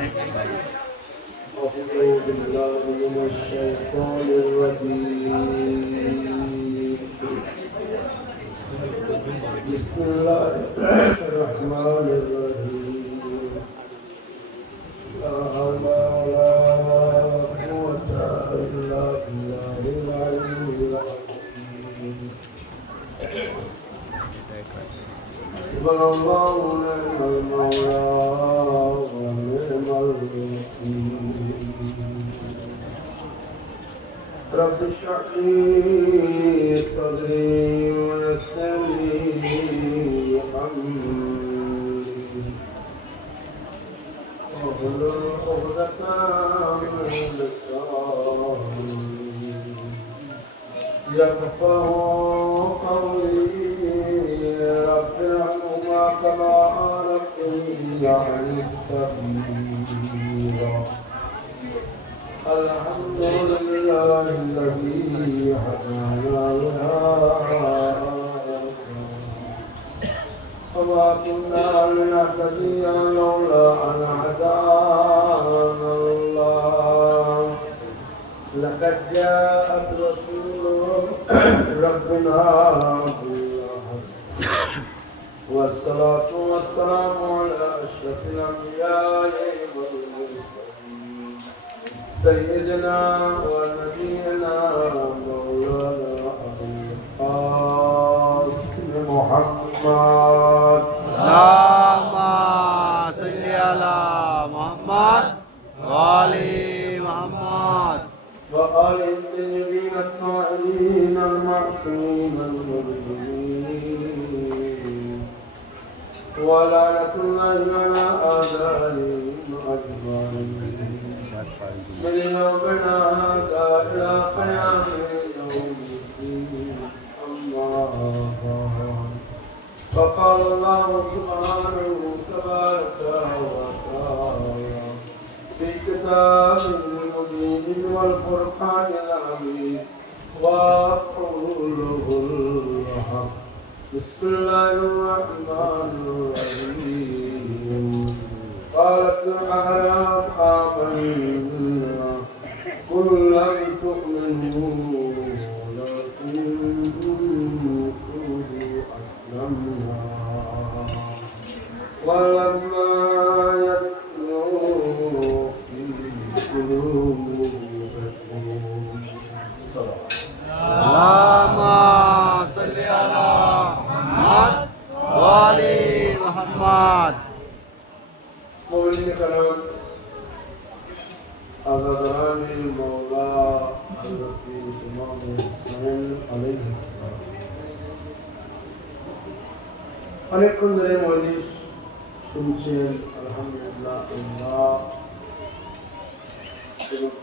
أعوذ بالله من الشيطان الرجيم بسم الله الرحمن الرحيم لا حول ولا قوة إلا بالله العلي العظيم حسبنا الله ونعم المولى ونعم الوكيل رب اشرح لي صدري ويسر لي أمري واحلل عقدة من لساني يفقهوا قولي رب ارحمهما كما علمتني عن السبيل الحمد لله الذي هدانا لهذا وما كنا لنهتدي لولا أن هدانا الله لقد جاءت رسول ربنا بالحق والصلاة والسلام على أشرف الأنبياء والمرسلين سيدنا ونبينا مولانا أبو القاسم محمد اللهم صل على محمد وآل محمد وآل الطيبين الطاهرين المعصومين المرسلين ولعنة الله على أعدائهم أجمعين من يومنا هذا إلى قيام يوم الدين أما بعد فقال الله سبحانه تبارك وتعالى في كتابه المبين والفرقان العظيم وقوله الحق بسم الله الرحمن الرحيم قالت الأعراب آمنا قل لم تؤمنوا ولكن قولوا أسلمنا ولما يتلوا في قلوبكم اللهم صل على محمد وآل محمد مولد کرم آزادران مولا حضرت امام حسین علیہ السلام অনেকক্ষণ ধরে মজলিস শুনছেন আলহামদুলিল্লাহ আল্লাহ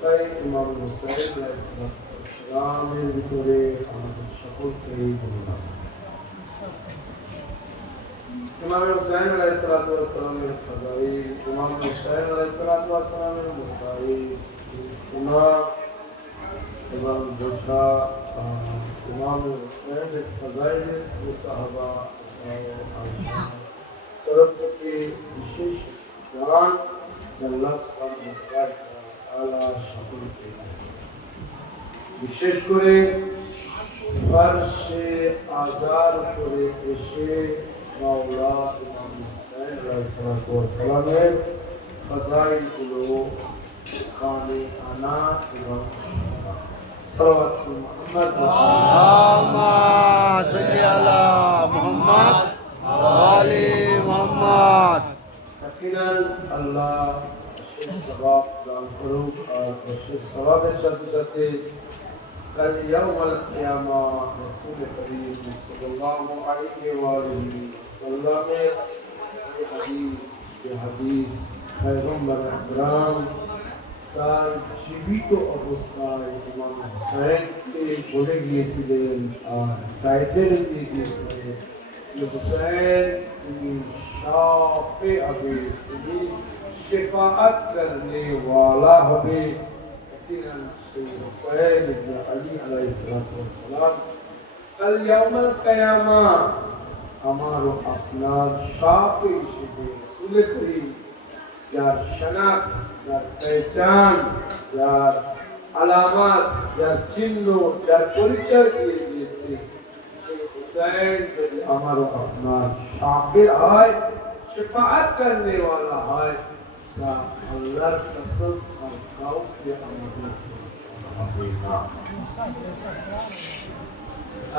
তাই ইমাম হুসাইন আলাইহিসসালামের ভিতরে আমাদের সকলকেই বললাম ইমাম হুসাইন আলাইহিসসালামের ফাদাইল ইমাম হুসাইন আলাইহিসসালামের মুসাইল ইমাম এবং বোঝা ইমাম হুসাইনের ফাদাইল মুতাহাবা তরফ থেকে বিশেষ গান আল্লাহ সুবহানাহু ওয়া তাআলা সকলকে বিশেষ করে ফারসে আজার করে এসে মাওলা ইমাম হুসাইন আলাইহিসসালামের ফাজাইলগুলো কানে আনা এবং সালাওয়াত মুহাম্মদ اللهم صل على محمد وآل محمد यकीनन अल्लाह अशेष सवाब दान करूँ और अशेष सवाब साथ साथ कल यौमल क़ियामा रसूल करीम सल्लल्लाहु अलैहि वसल्लम के हदीस पैगंबर अकरम তার জীবিত অবস্থায় ইমাম হুসাইনকে বলে গিয়েছিলেন আর টাইটেল দিয়ে গিয়েছিলেন হুসাইন তুমি শাফে হবে তুমি শেফাআত করনে ওয়ালা হবে यकीनन সেই হুসাইন ইবনে আলী আলাইহিস সালাম কাল ইয়াউমুল কিয়ামা আমার আপনার শাফে হিসেবে রাসূল করিম যার শনাক্ত, যার পেহচান, যার আলামত, যার চিহ্ন, যার পরিচয় দিয়ে দিয়েছে, সেই হুসাইন যদি আমার আপনার শাকির হয়, शफाअत करने वाला है, তা আল্লাহর কসম আর কাউকে আমাদের হবে না,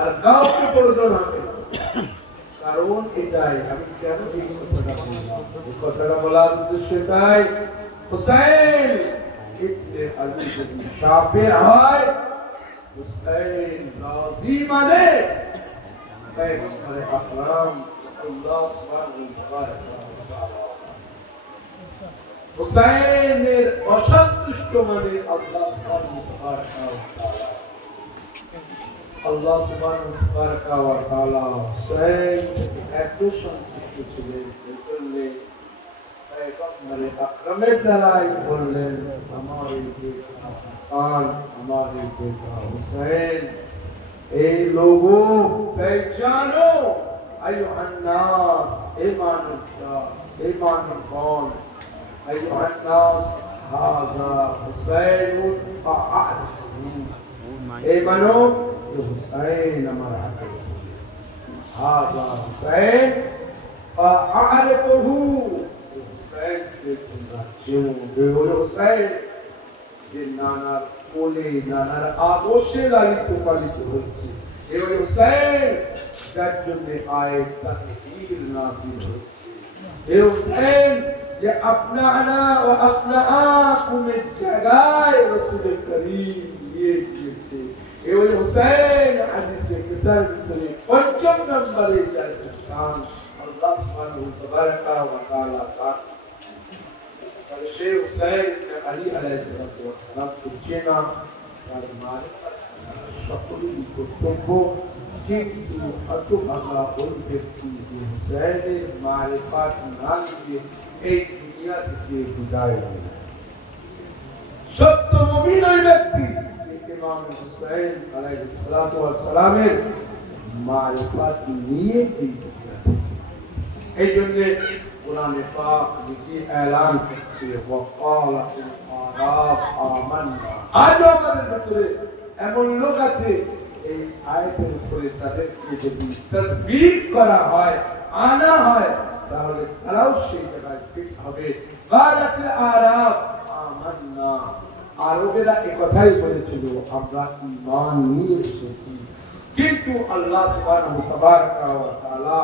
আর কাউকে প্রয়োজন হবে না। কারণ এটাই আমি কেন এই কথাটা বললাম, এই কথাটা বলার উদ্দেশ্য এটাই, হুসাইন ইবনে আলী যদি শাফির হয়, হুসাইন রাজি মানে পয়গম্বর আকরাম আল্লাহ সুবহানাহু ওয়া তাআলা হুসাইনের অসন্তুষ্ট মানে আল্লাহ সুবহানাহু ওয়া তাআলা, আল্লাহ সুবহানাহু ওয়া তাআলা হুসাইন এত সন্তুষ্ট ছিলেন, এজন্যে পয়গম্বর আকরামের দ্বারাই বললেন, আমার এই বেটা হাসান, আমার এই বেটা হুসাইন, এই লোগো পহচানো أيها الناس إيمان كون أيها الناس هذا حسين فأعجزوا إيمانوا بحسين مرحبا هذا حسين فأعرفه حسين بحسين নানার কোলে নানার আদর্শে লালিত পালিত হচ্ছে, এবারে হুসাইন যার জন্য আয়াত তাকবীর নাযিল হচ্ছে, এ হুসাইন যে আপনানা ওয়া আপনাআকুমের জায়গায় রাসূল করিম দিয়ে দিয়েছে, এ ওই হুসাইন হাদিসে কিসার ভিতরে পঞ্চম নম্বরে যাচ্ছে শান আল্লাহ সুবহানাহু ওয়া তাআলা সেই হুসাইন আলী আলাইহিসসালাতু ওয়াস সালাম কে চেনা তার মারিফত সকলেরই কর্তব্য, কিন্তু হতভাগা ওই ব্যক্তি যে হুসাইনের মারিফত না নিয়ে এই দুনিয়া থেকে বিদায় হয়ে যায়। সত্য মুমিন ওই ব্যক্তি ইমাম হুসাইন আলাইহিসসালাতু ওয়াস সালামের মারিফত নিয়ে এই দুনিয়া, এই জন্য কোরআনে পাক যে এলান করছে ওয়াকালাতুল আরাব আমান্না, আজ আমাদের ভিতরে এমন লোক আছে এই আয়াতের উপরে তাদেরকে যদি তাদবীর করা হয়, আনা হয়, তাহলে তারাও সেই জায়গায় ফিট হবে। ওয়াকালাতুল আরাব আমান্না, আরবেরা এই কথাই বলেছিল আমরা ঈমান নিয়ে এসেছি, কিন্তু আল্লাহ সুবহানাহু ওয়া তাআলা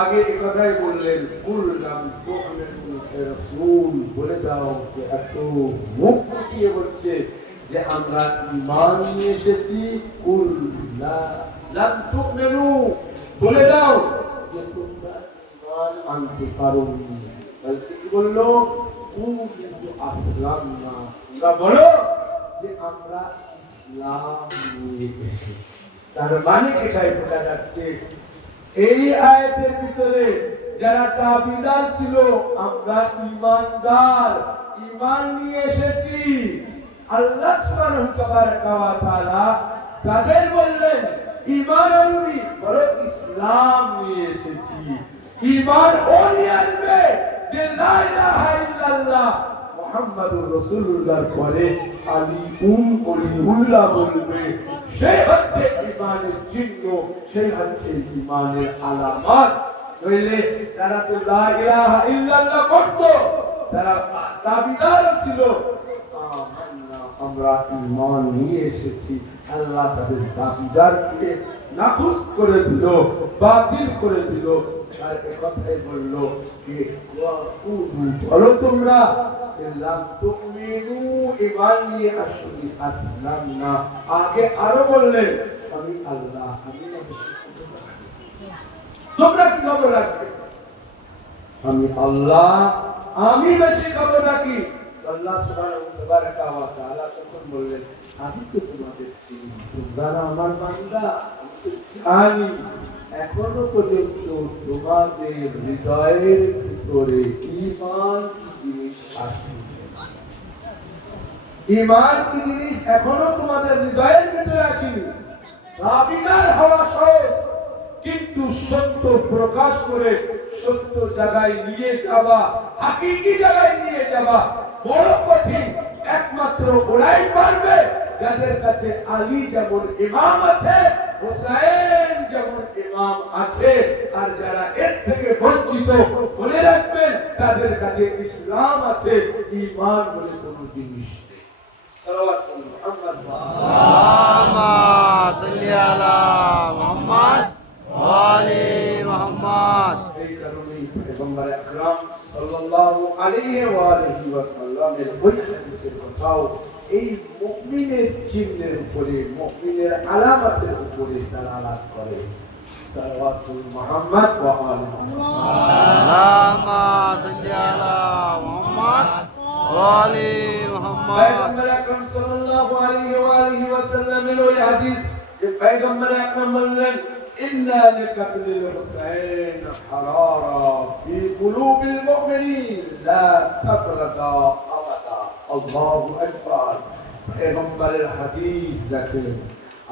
আগে এই কথাই বললেন, কুল্লাম তুমিনু হে রাসূল, বলে দাও যে এত মুখ ফুটিয়ে বলছে যে আমরা ঈমান নিয়ে এসেছি, কুল্লা লাম তুমিনু, বলে দাও যে তোমরা ঈমান আনতে পারোনি, বলতে কি বললো, কিন্তু আসলাম না, তোমরা বলো যে আমরা ইসলাম নিয়ে এসেছি। তার মানে এটাই বোঝা যাচ্ছে এই আয়াতের ভিতরে যারা তাবিদার ছিল, আমরা ঈমানদার, ঈমান নিয়ে এসেছি, আল্লাহ সুবহানাহু ওয়া তাআলা তাদের বললেন ঈমান আনবি, বলো ইসলাম নিয়ে এসেছি। ঈমান ও নিয়ে আনবে যে লা ইলাহা ইল্লাল্লাহ মুহাম্মাদুর রাসূলুল্লাহর পরে ওলিউল্লাহ বলবে, সেই হচ্ছে ঈমানের চিহ্ন, সেই হচ্ছে ঈমানের আলামত। নইলে তারা তো লা ইলাহা ইল্লাল্লাহ বলতো, তারা দাবিদার ছিল, আমরা ঈমান নিয়ে এসেছি, আল্লাহ তাদের দাবিদারকে নাকচ করে দিল, বাতিল করে দিল। আর এই কথাই বলল যে বলো তোমরা লাম তুমিনু, ঈমান নিয়ে আসনি, আসলাম না। আগে আরো বললেন আমি আল্লাহ, আমি তোমরা কি খবর রাখবে, আমি আল্লাহ, আমি বেশি খবর রাখি। আল্লাহ সুবহানাহু ওয়া তাআলা তখন বললেন আমি তো তোমাদের চিনি, তোমরা আমার বান্দা, আমি এখনো পর্যন্ত তোমাদের হৃদয়ের ভিতরে ঈমান জিনিস আসেনি, ঈমান কি জিনিস এখনো তোমাদের হৃদয়ের ভিতরে আসেনি। দাবিদার হওয়া সহজ, কিন্তু সত্য প্রকাশ করে সত্য জায়গায় নিয়ে যাওয়া, হাকিকি জায়গায় নিয়ে যাওয়া বড় কঠিন। একমাত্র ওরাই পারবে যাদের কাছে আলী যেমন ইমাম আছে, হুসাইন যেমন ইমাম আছে। আর যারা এর থেকে বঞ্চিত, মনে রাখবেন তাদের কাছে ইসলাম আছে, ঈমান বলে কোনো জিনিস নেই। সাল্লাল্লাহু সাল্লি আলা মুহাম্মদ ওয়া আলি মুহাম্মদ। এই কারণেই পয়গম্বর আকরাম সাল্লাল্লাহু আলাইহি ওয়া আলিহি ওয়াসাল্লামের ওই হাদিসের কথাও এই মুমিনের চিহ্নের উপরে, মুমিনের আলামতের উপরে দালালাত করে। সাল্লাল্লাহু মুহাম্মদ ওয়া আলি আল্লাহুম্মা সাল্লি আলা মুহাম্মদ ওয়া আলি মুহাম্মদ। পয়গম্বর আকরাম সাল্লাল্লাহু আলাইহি ওয়া আলিহি ওয়াসাল্লামের ওই হাদিস যে পয়গম্বর আকরাম বললেন, ইন্না লিকাতলিল হুসাইন হারারা ফি কুলুবিল মুমিনিন লা তাবরাদা আবাদা। আল্লাহু আকবার। পয়গম্বরের হাদিস দেখেন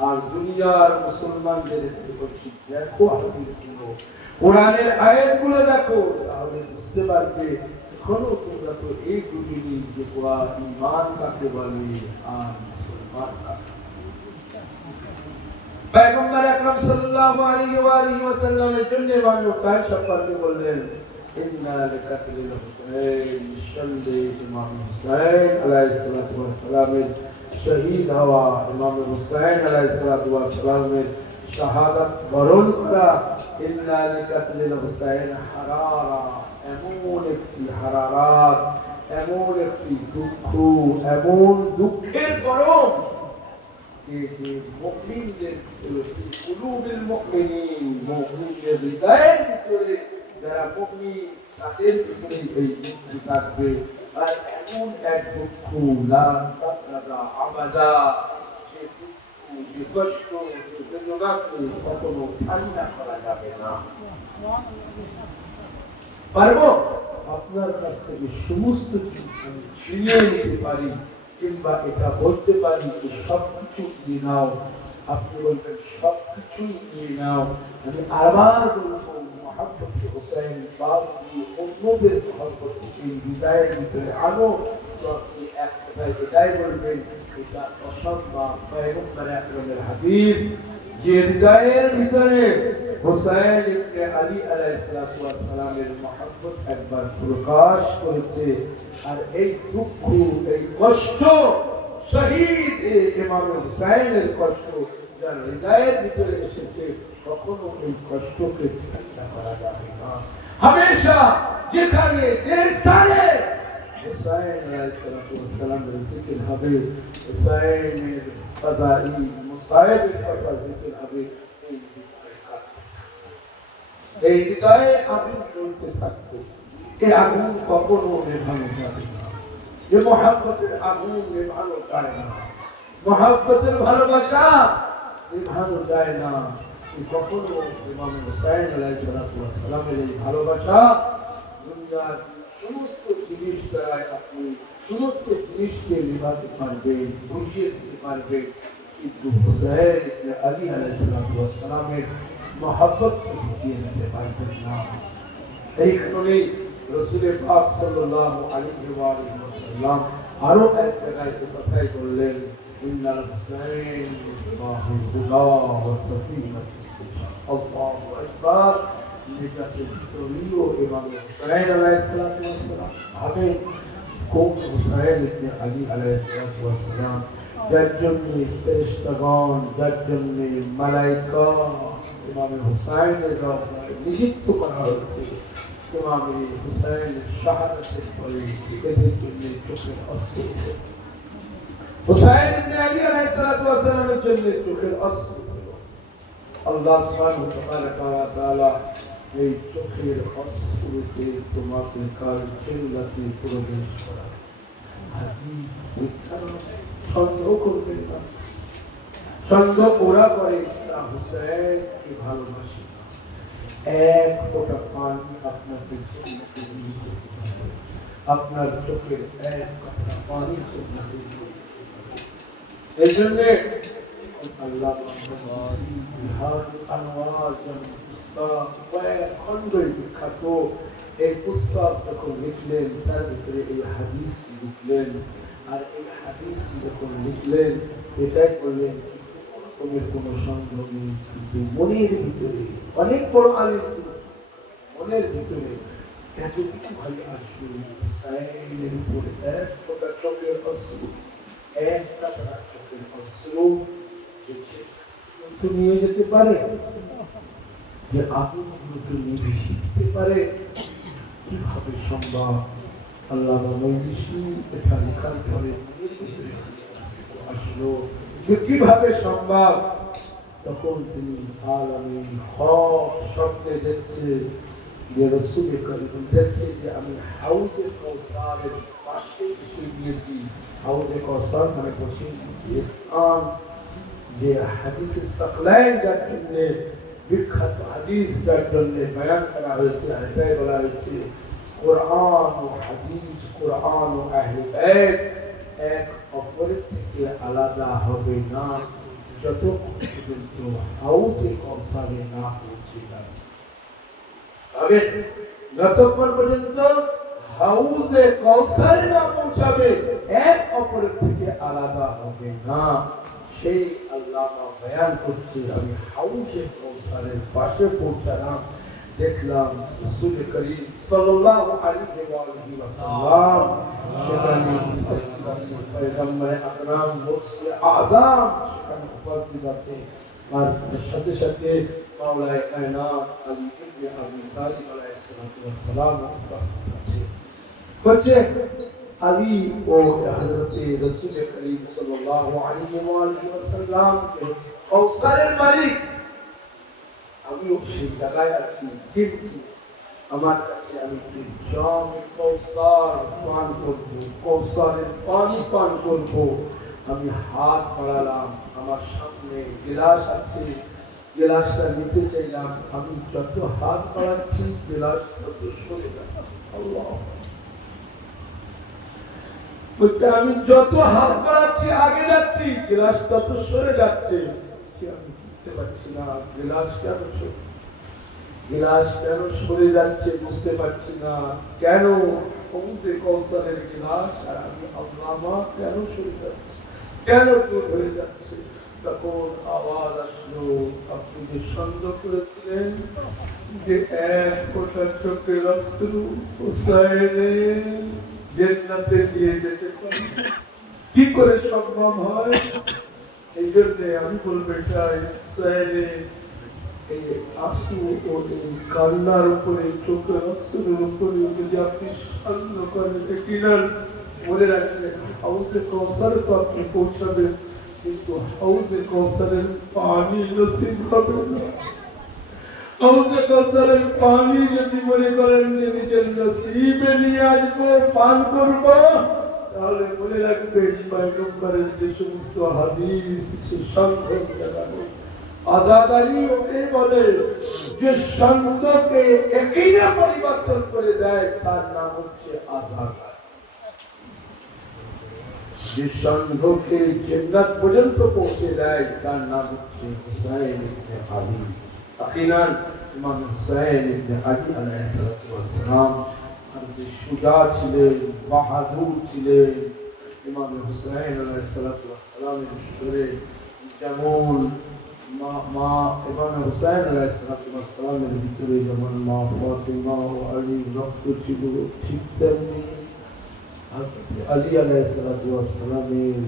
আর দুনিয়ার মুসলমানদের বলছি, দেখো হাদিসগুলো, কোরআনের আয়াতগুলো দেখো, তাহলে বুঝতে পারবে এখনো তোমরা তো এই বুঝিনি যে কোরআন ঈমান কাকে বলে আর মুসলমান কাকে। পয়গম্বর আকরাম সাল্লাল্লাহু আলাইহি ওয়া আলিহি ওয়াসাল্লামের জন্য ইমাম হুসাইন সম্পর্কে বললেন, ইন্না লিকাতলিল হুসাইন, নিঃসন্দেহে ইমাম হুসাইন আলাইহিস সালাতু ওয়াস সালামের শহীদ হওয়া, ইমাম হুসাইন আলাইহিস সালাতু ওয়াস সালামের শাহাদাত বরণ করা। ইন্না লিকাতলিল হুসাইন হারারা, এমন একটি হারারাত, এমন একটি দুঃখ, এমন দুঃখের গরম যে মুমিনদের ভিতরে, কুলুবিল মুমিনিন, মুমিনদের হৃদয়ের ভিতরে যারা মুমিন তাদের ভিতরে এই দুঃখ থাকবে। আর এমন এক দুঃখ লা তাবরাদা আবাদা, যে দুঃখ, যে কষ্ট, যে বেদনাকে কখনো ঠান্ডা করা যাবে না। পারবো আপনার কাছ থেকে সমস্ত কিছু ছিনিয়ে নিতে পারি, কিংবা এটা বলতে পারি যে সবকিছু নিয়ে নাও। আপনি বলবেন সবকিছুই নিয়ে নাও, আমি আবার বলবো মুহাম্মদ হুসাইন বাদ দিয়ে অন্যদের মহব্বত এই হৃদয়ের ভিতরে আনো। তো আপনি এক কথায় এটাই বলবেন, এটা অসম্ভব। পয়গম্বর আকরামের হাদিস যে হৃদয়ের ভিতরে হুসাইন ইবনে আলী আলাইহিস সালামের মহব্বত একবার প্রকাশ করেছে, আর এই দুঃখ, এই কষ্ট, শহীদ ইমাম হুসাইনের কষ্ট যার হৃদয়ের ভিতরে এসেছে, কখনো এই কষ্টকে ঠান্ডা করা যাবে না। হামেশা যেখানে যে স্থানে হুসাইন আলাইহিস সালামের জিকির হবে, হুসাইনের ফাদাইল মুসাইবের কথা জিকির হবে, এই হৃদয়ে আগুন জ্বলতে থাকবে। এই আগুন কখনো নেভানো যাবে না। যে মহব্বতের আগুন নেভানো যায় না, মহব্বতের ভালোবাসা নেভানো যায় না। কখনো ইমাম হুসাইন আলাইহিস সালামের এই ভালোবাসা দুনিয়ার সমস্ত জিনিস দ্বারা আপনি সমস্ত জিনিসকে নেভাতে পারবেন, বুঝিয়ে দিতে পারবেন, কিন্তু হুসাইন ইবনে আলী আলাইহিস সালামের মহব্বত বুঝিয়ে দিতে পারবেন না। এই কারণে রাসূল পাক সাল্লাল্লাহু আলাইহি ওয়া সাল্লাম আরো এক জায়গায় কথাই বললেন, ইন্নাল হুসাইন বাহুল হুদা ওয়া সাফিনাত আল্লাহু আকবার। নিজাতের প্রিয় ইমাম হুসাইন আলাইহিস সালাম ভাবে কোন হুসাইন ইবনে আলী আলাইহিস সালাম, যার জন্য ফেরেশতাগণ, যার জন্য মালায়েকা ইমাম হুসাইনের রওজায় নিযুক্ত করা হয়েছে। ইমাম হুসাইনের শাহাদাতের পরে এদের জন্য চোখের অশ্রু, হুসাইন ইবনে আলী আলাইহিস সালামের জন্য চোখের অশ্রু। আল্লাহ সুবহানাহু ওয়া তাআলা এই চোখের অশ্রুতে তোমাকে কাল জান্নাতে প্রবেশ করা। হাদিস বিখ্যাত, সন্দেহ করবেন না। সন্দেহ ওরা করে তারা হুসাইনকে ভালোবাসে না। এক ফোঁটা পানি আপনাকে জান্নাতে নিয়ে যেতে পারে, আপনার চোখের এক ফোঁটা পানি জান্নাতে নিয়ে যেতে পারে। এই জন্য আল্লাহ আনওয়ার খণ্ডই বিখ্যাত এই পুস্তক যখন লিখলেন তার ভিতরে এই হাদিসটি লিখলেন। আর এই হাদিসটি যখন লিখলেন এটাই করলেন কোনো সন্দেহ নেই, কিন্তু মনের ভিতরে অনেক বড় আলেম, মনের ভিতরে এত কিছু ভালো আসবে সাইনের উপরে এক ফোঁটা চোখের অশ্রু, একটা চোখের অশ্রু যে নিয়ে যেতে পারে, যে আগুনগুলোকে নিয়ে শিখতে পারে, কিভাবে সম্ভব? আল্লাহ মজলিসি এটা লেখার পরে আসলো যে কিভাবে সম্ভব। তখন তিনি আলামিন হক স্বপ্নে দেখছে যে রাসূল করিম দেখছে যে আমি হাউজে কাউসারের পাশে এসে গিয়েছি। হাউজে কাউসার মানে বসে ইসলাম যে হাদিসে সাকলাইন যার জন্য বিখ্যাত হাদিস যার জন্য বয়ান করা হয়েছে, এটাই বলা হয়েছে কোরআন ও হাদিস, কোরআন ও আহলে বাইত এক অপরের থেকে আলাদা হবে না যতক্ষণ পর্যন্ত হাউজে কাউসারে না পৌঁছে যাবে। যতক্ষণ পর্যন্ত হাউজে কাউসারে না পৌঁছাবে এক অপরের থেকে আলাদা হবে না। সেই আল্লামা বয়ান করছে আমি হাউজে কাউসারের পাশে পৌঁছালাম, দেখলাম রাসূল করিম সাল্লাল্লাহু আলাইহি ওয়াসাল্লাম সেখানে পয়গম্বর আকরাম মুরসিদ আযম সেখানে উপস্থিত আছে। আর সাথে সাথে মাওলায়ে কায়নাত আলী ইবনে আবি তালিব আলাইহিস সালাম উপস্থিত আছে। হচ্ছে আলী ও হযরত রাসূল করিম সাল্লাল্লাহু আলাইহি ওয়াসাল্লাম কাউসারের মালিক। আমিও সেই জায়গায় আছি, কিন্তু আমার কাছে আমি জাম কাউসার পান করবো, কাউসারের পানি পান করবো। আমি হাত বাড়ালাম, আমার সামনে গিলাস আছে, গিলাসটা নিতে চাইলাম। আমি যত হাত বাড়াচ্ছি গিলাস তত সরে যাচ্ছে। আল্লাহ বলতে আমি যত হাত বাড়াচ্ছি আগে যাচ্ছি, গিলাস তত সরে যাচ্ছে। আমি বুঝতে পারছি না গিলাস কেন সরে যাচ্ছে, বুঝতে পারছি না কেন হাউজে কাউসারের গিলাস আর আমি আল্লামা কেন সরে যাচ্ছে, কেন দূর হয়ে যাচ্ছে। তখন আওয়াজ আসলো আপনি যে সন্দেহ করেছিলেন যে এক ফোঁটা চোখের অশ্রু হুসাইনের জান্নাতে দিয়ে যেতে পারে, কি করে সম্ভব হয়? এই জন্য আমি বলতে চাই হুসাইনের এই আঁসু ও এই কান্নার উপরে, চোখের অশ্রুর উপরে যদি আপনি সন্দেহ করেন কিনার মনে রাখবেন হাউজে কাউসারে তো আপনি পৌঁছাবেন, কিন্তু হাউজে কাউসারের পানি নসিব হবে না। হাউজে কাউসারের পানি যদি মনে করেন যে নিজের নসিবে নিয়ে আসবো, পান করবো, তাহলে মনে রাখবেন পয়গম্বরের যে সমস্ত হাদিস সে সন্দেহ জানানো আজাদারি ওকে বলে যে সন্দেহকে একইনা পরিবর্তন করে দেয়, তার নাম হচ্ছে আজাদারি। যে সন্দেহকে জান্নাত পর্যন্ত পৌঁছে দেয় তার নাম হচ্ছে হুসাইন ইবনে আলী। আখিরান ইমাম হুসাইন ইবনে আলী আলাইহিস সালাম যে সুজা ছিলেন, বাহাদুর ছিলেন। ইমাম হুসাইন আলাইহিস সালামের ভিতরে যেমন মা ইমাম হুসাইন আলাইহিস সালামের ভিতরে যেমন মা ফাতিমা ও আলী রক্ত ছিল, ঠিক তেমনি আলী আলাইহিস সালামের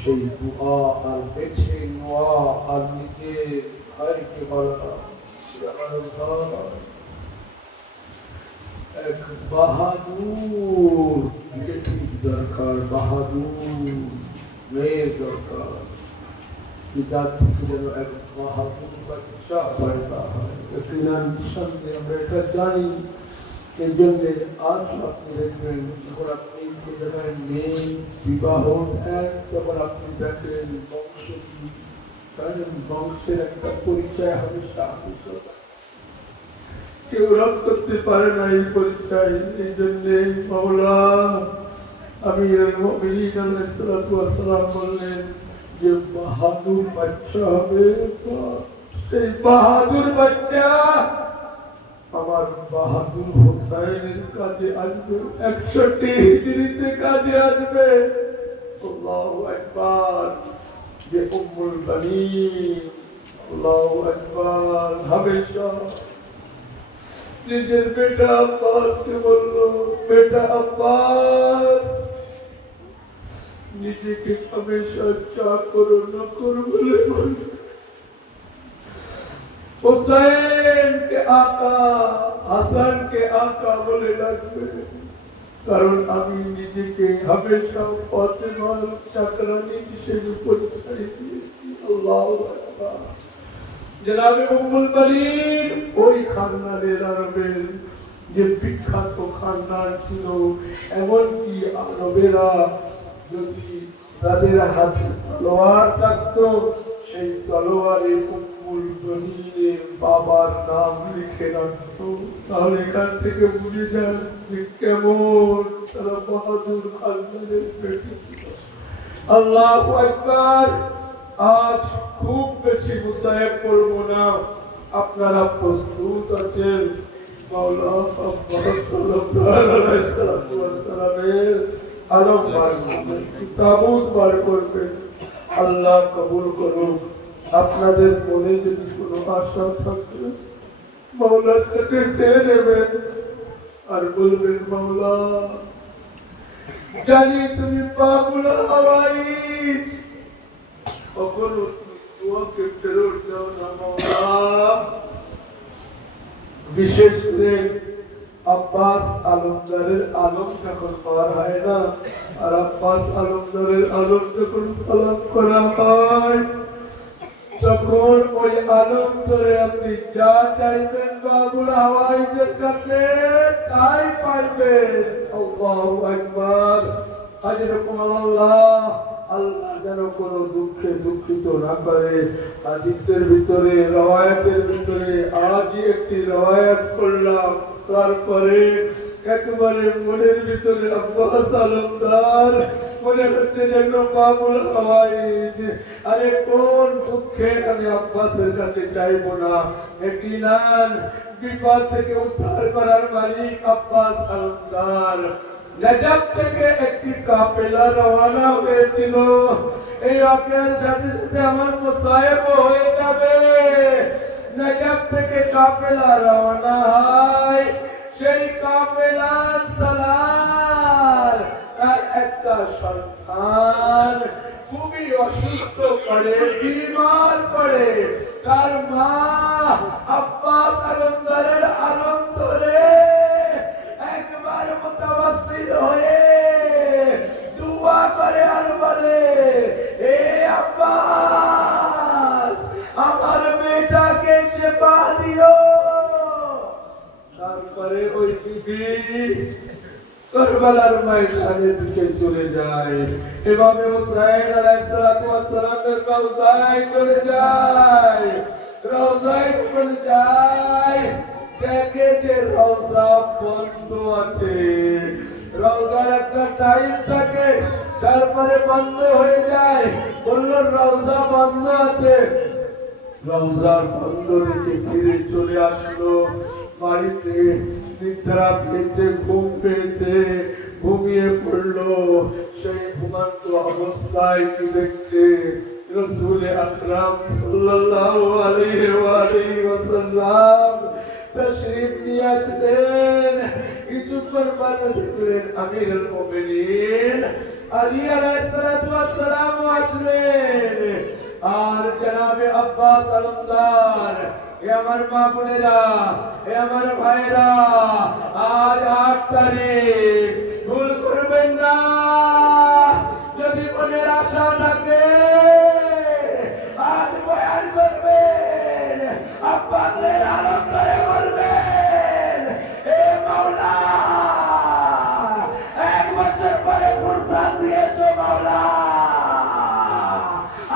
সেই দুআ আর বেছে নোয়া আর নিজের ভাইকে বলা এক বাহাদুর দরকার, বাহাদুর মেয়ের দরকার। পিতা থেকে যেন এক বাহাদুর বাচ্চা পয়দা হয়। নিঃসন্দেহে আমরা এটা জানি। এই জন্য আজ আপনি দেখবেন যখন আপনি জায়গায় নেই বিবাহ তখন আপনি দেখেন বংশ কি, বংশের একটা পরিচয় হবে। কেউ রদ করতে পারে না এই পরিচয়। এই জন্যে মাওলা আমিরুল মুমিনিন আলাইহিস সালাম বললেন যে বাহাদুর বাচ্চা হবে, এই বাহাদুর বাচ্চা আমার বাহাদুর হোসাইনের কাজে আসবে, 61 হিজরিতে কাজে আসবে। আল্লাহু আকবার। যে উম্মুল বানীন, আল্লাহু আকবার, হামেশা নিজের বেটা আব্বাসকে বলল, বেটা আব্বাস, নিজেকে হামেশা চাকর নকর বলে বলল। हुसैन के आका, হাসান কে আকা বলে ডাকবে, কারণ আমি নিজেকে হামেশা ফাতেমার চাকরানি হিসেবে পরিচয় দিয়েছি। আল্লাহু আকবার। জনাবে উম্মুল বানীন ওই খানদানের আরবের যে বিখ্যাত খানদান ছিল, এমনকি আরবেরা যদি তাদের হাতে তলোয়ার থাকতো, সেই তলোয়ারে উম্মুল বানীনের বাবার নাম লিখে রাখতো। তাহলে এখান থেকে বুঝে যান যে কেমন তারা বাহাদুর খানদানের বেটি ছিল। আল্লাহু আকবার। আজ খুব বেশি মুসায়েব করব না, আপনারা প্রস্তুত আছেন? মাওলা আব্বাস সাল্লাল্লাহু আলাইহি ওয়াসাল্লামের আলম বার করবেন, তাবুত বার করবেন। আল্লাহ কবুল করুন। আপনাদের মনে যদি কোনো আশা থাকে মাওলার কাছে চেয়ে নেবেন আর বলবেন, মাওলা জানি তুমি বাবুল হাওয়াইজ, কখনো দোয়াকে ফেরত দাও না মাওলা। বিশেষ করে আব্বাস আলমদারের আলম যখন পার হয় না, আর আব্বাস আলমদারের আলম যখন সালাম করা হয়, তখন ওই আলম ধরে আপনি যা চাইবেন বাবুল হাওয়াইজের কাছে তাই পাইবেন। আল্লাহু আকবার। আজরকম আল্লাহ, আল্লাহ যেন কোনো দুঃখে দুঃখিত না করে। হাদিসের ভিতরে, রওয়ায়াতের ভিতরে আজই একটি রওয়ায়াত করলাম, তারপরে একেবারে মনের ভিতরে আব্বাস আলমদার মনে হচ্ছে যেন বাবুল হাওয়াইজ। আরে কোন দুঃখে আমি আব্বাসের কাছে চাইবো না? ইয়াকিনান বিপদ থেকে উদ্ধার করার মালিক আব্বাস আলমদার। নজফ থেকে একটি কাফেলা রওনা হয়েছিল। এই আপনার সাথে সাথে আমার মুসায়েব হয়ে যাবে। নজফ থেকে কাফেলা রওনা হয়, সেই কাফেলার সালার তার একটা সন্তান খুবই অসুস্থ পড়ে, বিমার পড়ে। তার মা আব্বাস আলমদারের আলম ধরে একবার মুতাওয়াসসিল হয়ে দুআ করে আর বলে, এ আব্বাস, আমার বেটাকে শিফা দিও। তারপরে ওই বিবি কারবালার ময়দানের দিকে চলে যায়। এভাবে হুসাইন আলাইহিস সালাতু ওয়াস সালামের রওজায় চলে যায়। রওজায় চলে যায়, দেখে যে রওজা বন্ধ আছে। রওজার একটা টাইম থাকে, তারপরে বন্ধ হয়ে যায়। বলল রওজা বন্ধ আছে। রওজার বন্ধ থেকে ফিরে চলে আসলো বাড়িতে। নিদ্রা পেয়েছে, ঘুম পেয়েছে, ঘুমিয়ে পড়লো। সেই ঘুমান্ত অবস্থায় কি দেখছে, রাসূল আকরাম সাল্লাল্লাহু আলাইহি ওয়াসাল্লাম তশরীফ নিয়ে আসলেন। কিছুক্ষণ পরে দেখলেন আমিরুল মুমিনিন আলী আলাইহিস সালাতু ওয়াস সালাম আসলেন। আর জনাবে আব্বাস আলমদার, এ আমার মা বোনেরা, এ আমার ভাইরা, আজ 8 তারিখ, ভুল করবেন না। যদি মনের আশা থাকে আজ বয়ান করবেন, আব্বাসের আলম করে বলবেন, এ মাওলা, 1 বছর পরে ফুরসাত দিয়েছো মাওলা,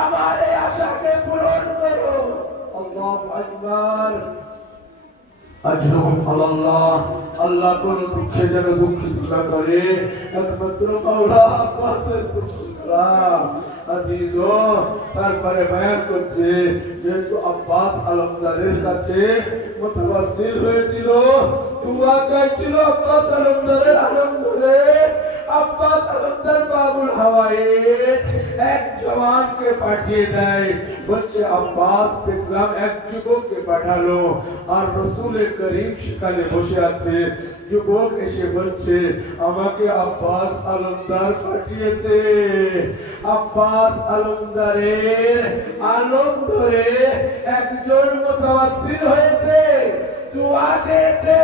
আমার এই আশাকে পূরণ করো। আল্লাহু আকবার। আজরুম আল্লাহ। আল্লাহ কোন দুঃখে যেন দুঃখিত না করে একমাত্র মাওলা আব্বাসের দুঃখরা আজিজ তারপরে বয়ান করছে যেহেতু আব্বাস আলমদারের কাছে মুতাওয়াসসিল হয়েছিল দুয়া চাইছিল আব্বাস আলমদারের আলমদারে আব্বাস আলমদার বাবুল হাওয়ায়ে এক জওয়ানকে পাঠিয়ে দেয় বলছে আব্বাস দেখলাম এক যুবককে পাঠালো আর রাসূল করিম সেখানে বসে আছে যুবক এসে বলছে আমাকে আব্বাস আলমদার পাঠিয়েছে আব্বাস আলমদারের আলম ধরে একজন মুতাওয়াসসিল হয়েছে দোয়া চেয়েছে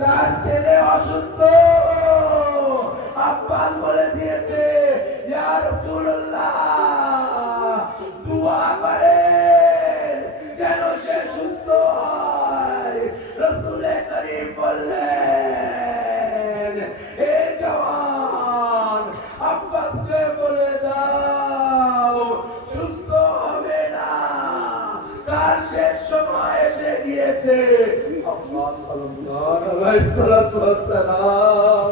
তার ছেলে অসুস্থ আব্বাস বলে দিয়েছে ইয়া রাসূলুল্লাহ দোয়া করেন যেন সে সুস্থ হয় রাসূল করিম বললেন হে জওয়ান আব্বাসকে বলে দাও সুস্থ হবে না তার শেষ সময় এসে গিয়েছে আব্বাস আলমদার আলাইহিস সালাতু ওয়াস সালাম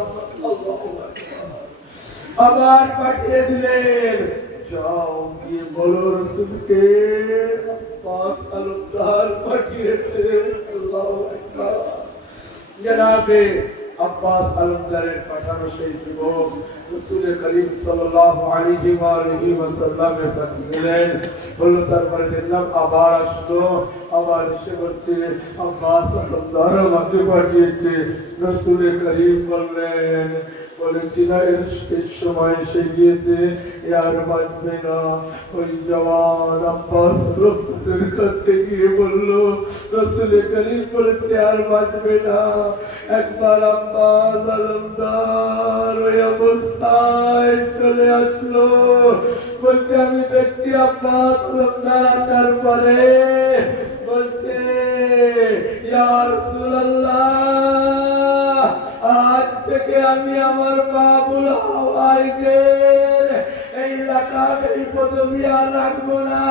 আবার পাঠিয়ে দিলেন যাও গিয়ে বলো রাসূলকে আব্বাস আলমদার পাঠিয়েছে আল্লাহু আকবার জনাবে আব্বাস আলমদারের পাঠানো সেই যুবক রাসূল করিম সাল্লাল্লাহু আলাইহি ওয়া সাল্লামের কাছে গেলেন বলল তারপরে দেখলাম আবার আসলো আবার এসে বলছে আব্বাস আলমদার আমাকে পাঠিয়েছে রাসূল করিম বললেন বলেছিল এর সময় এসে গিয়েছে আর বাঁচবে না ওই জওয়ান আব্বাস আলমদারের কাছে গিয়ে বলল রাসূল করিম বলেছে আর বাঁচবে না একবার আব্বাস আলমদার ওই অবস্থায় চলে আসলো বলছে আমি দেখছি আব্বাস আলমদার আসার পরে বলছে ইয়া রাসূলুল্লাহ আজ থেকে আমি আমার বাবুল হাওয়াইদের এই লাকাবে পদবি আর রাখবো না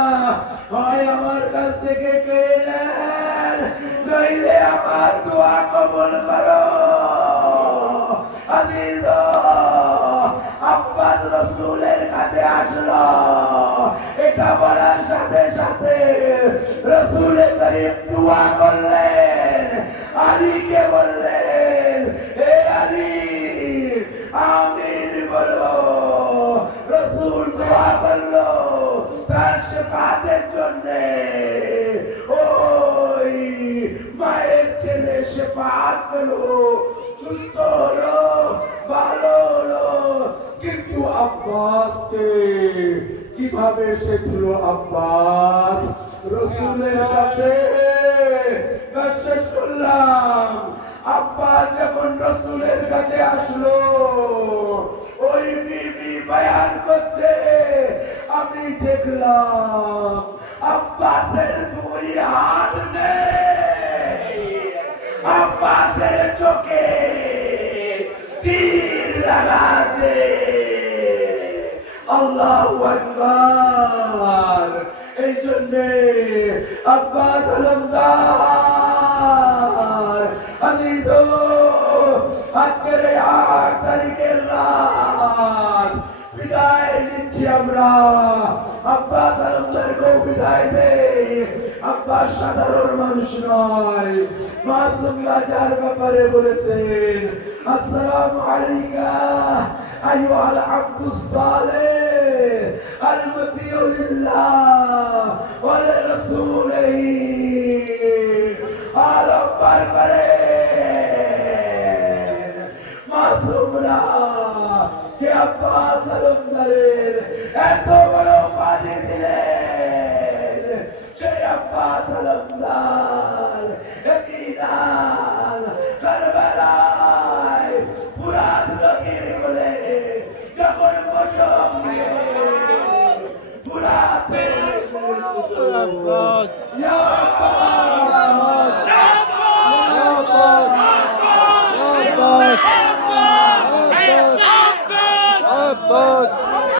হয় আমার কাছ থেকে পেয়ে নেন নইলে আমার দোয়া কবুল করো আজিজ আব্বাস রাসূলের কাছে আসলো এটা বলার সাথে সাথে রাসূল করিম দোয়া করলেন আলীকে বললেন হে আলী আমিন বলো রাসূল দোয়া করলো তার শাফাতের জন্য ওই মায়ের ছেলে শাফাত পেলো সুস্থ হলো ভালো হলো কিন্তু আব্বাসকে কিভাবে এসেছিল আব্বাস রাসূলের কাছে শেষ করলাম আব্বাস যখন রাসূলের কাছে আসলো ওই বিবি বয়ান করছে আমি দেখলাম আব্বাসের দুই হাত নেই আব্বাসের চোখে তীর লাগাছে আল্লাহু আকবার এই জন্য আব্বাস আলমদার আজিজ আজকের 8 তারিখের রাত বিদায় নিচ্ছি আমরা আব্বাস আলমদারকে বিদায় দেই আব্বাস সাধারণ মানুষ নয় মাসুম রাজার ব্যাপারে বলেছেন আসসালামু আলাইকা আইয়ুহাল আব্দুস সালেহ আল মুতিউ লিল্লাহ ওয়া লিরাসূলিহি আলাপার করে মাসুমরা কে আব্বাস আলমদারের এত বড় উপাধি দিলেন সেই আব্বাস আলমদার একদিন কারবালায় ফুরাত নদীর বলে যখন পশম ফুরাতে